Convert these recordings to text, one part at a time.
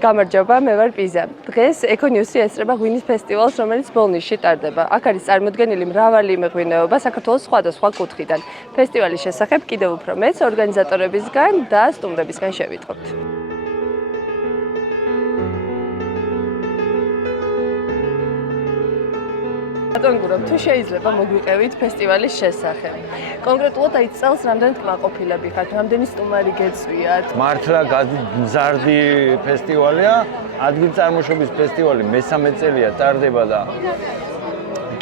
გამარჯობა, მე ვარ პიზა. დღეს ეკონიუსი ესწრება ღვინის ფესტივალს, რომელიც ბოლნისში ტარდება. აქ არის წარმოდგენილი მრავალი მეღვინეობა საქართველოს სხვადასხვა კუთხიდან. ფესტივალის შესახებ კიდევ უფრო მეც ორგანიზატორებისგან და სტუმრებისგან შევიტყობთ. ბატონგურობ, თუ შეიძლება მოგვიყევით ფესტივალის შესახებ. კონკრეტულად აი წელს რამდენი კმაყოფილები ხართ, რამდენი სტუმარი გეწვიათ? მართლა მზარდი ფესტივალია, ადგილწარმოშობის ფესტივალი მესამე წელია ტარდება და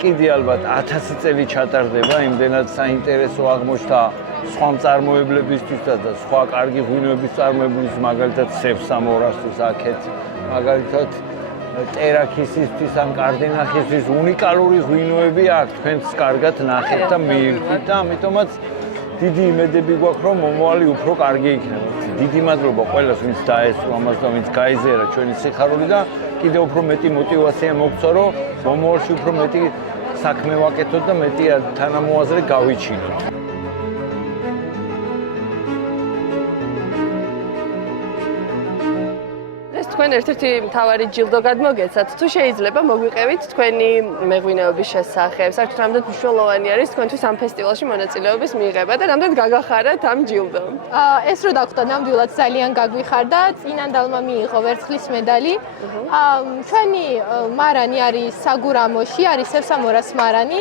კიდე ალბათ 1000 წელი ჩატარდება, იმდენად საინტერესო აღმოჩნდა სხვა მწარმოებლებისთვის და სხვა კარგი ღვინოების წარმოებლის, მაგალითად სევსამორასთვის აქეთ, მაგალითად ტერაქისისთვის ან კარდინახისთვის უნიკალური ღვინოები აქვს, თქვენც კარგად ნახეთ და მიირთვით და ამიტომაც დიდი იმედები გვაქვს, რომ მომავალი უფრო კარგი იქნება. დიდი მადლობა ყველას, ვინც დაესწრო ამას და ვინც გაიზიარა ჩვენი სიხარული და კიდევ უფრო მეტი мотиваცია მოგცვა, რომ მომავალში უფრო მეტი საქმე ვაკეთოთ და მეტი თანამოაზრე გავიჩინოთ. თქვენ ერთ-ერთი მთავარი ჯილდო გადმოგეცათ, თუ შეიძლება მოგვიყევით თქვენი მეღვინეობის შესახებ, საერთოდ რამდენად მნიშვნელოვანი არის თქვენთვის ამ ფესტივალში მონაწილეობის მიღება და რამდენად გაგახარათ ამ ჯილდომ? ეს რო დაგვხდა, ნამდვილად ძალიან გაგვიხარდა, წინანდალმა მიიღო ვერცხლის medali. ჩვენი მარანი არის საგურამოში, არის სევსამორას მარანი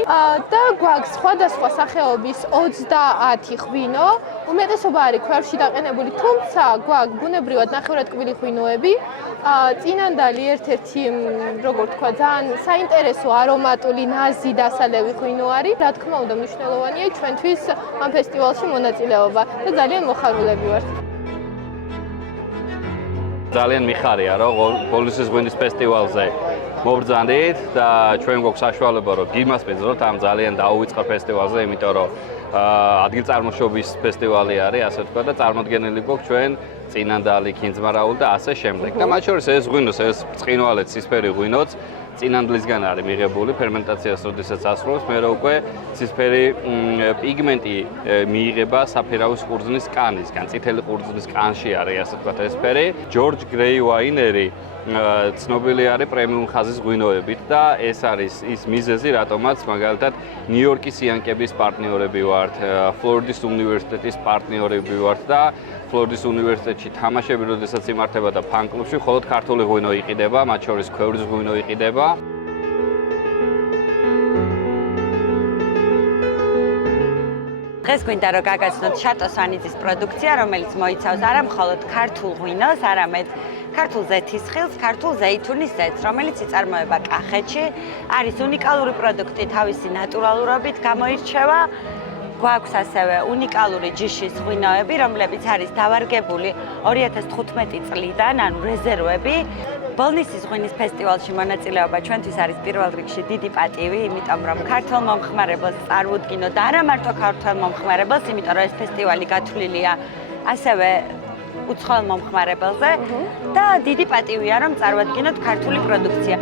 და გვაქვს სხვადასხვა სახეობის 30 ღვინო, უმეტესობა არის ქვევში დაყენებული, თუმცა გვაქვს ბუნებრივად ნახევრადკბილი ღვინოები. წინანდალი ერთ-ერთი, როგორ თქვა, ძალიან საინტერესო არომატული ნაზი დასალევი ღვინო არის. რა თქმა უნდა, მნიშვნელოვანია ჩვენთვის ამ ფესტივალში მონაწილეობა და ძალიან მოხარულები ვართ. ძალიან მიხარია, რომ ბოლნისის ღვინის ფესტივალზე მობრძანდით და ჩვენ გვაქვს საშუალება, რომ გიმასპინძლოთ ამ ძალიან დაუვიწყარ ფესტივალზე, იმიტომ რომ ადგილწარმოშობის ფესტივალი არის, ასე ვთქვა და წარმოდგენილი გვაქვს ჩვენ წინანდალი, ქინძმარაული და ასე შემდეგ. და მათ შორის ეს ღვინოს, ეს ბრწყინვალე ცისფერი ღვინოც წინანდლისგან არის მიღებული ფერმენტაციას, როდესაც ასრულებს, მე რა უკვე ცისფერი პიგმენტი მიიღება საფერავის ყურძნის კანისგან, წითელი ყურძნის კანში არის, ასე ვთქვათ, ეს ფერი. ჯორჯ გრეი ვაინერი ცნობილი არის პრემიუმ ხაზის ღვინოებით და ეს არის ის მიზეზი, რატომაც მაგალითად ნიუ-იორკის იანკების პარტნიორები ვართ, ფლორიდის უნივერსიტეტის პარტნიორები ვართ და ფლორიდის უნივერსიტეტში თამაშები, როდესაც იმართება და ფან-კლუბში, მხოლოდ ქართული ღვინო იყიდება, მათ შორის ქვევრის ღვინო იყიდება. დღეს გვინდა რომ გაგაცნოთ შატო სვანიძის პროდუქცია, რომელიც მოიცავს არა მხოლოდ ქართულ ღვინოს, არამედ ქართულ ზეთისხილს, ქართულ ზეითუნის ზეთს, რომელიც იწარმოება კახეთში, არის უნიკალური პროდუქტი თავისი ნატურალურობით გამოირჩევა. გვაქვს ასევე უნიკალური ჯიშის ღვინოები, რომლებიც არის დავარგებული 2015 წლიდან, ანუ რეზერვები. ბოლნისის ღვინის ფესტივალში მონაწილეობა ჩვენთვის არის პირველ რიგში დიდი პატივი, იმიტომ რომ ქართულ მომხმარებელს წარუდგინო და არა მარტო ქართულ მომხმარებელს, იმიტომ რომ ეს ფესტივალი გათვლილია ასევე უცხოელ მომხმარებელზე და დიდი პატივია რომ წარუადგინოთ ქართული პროდუქცია.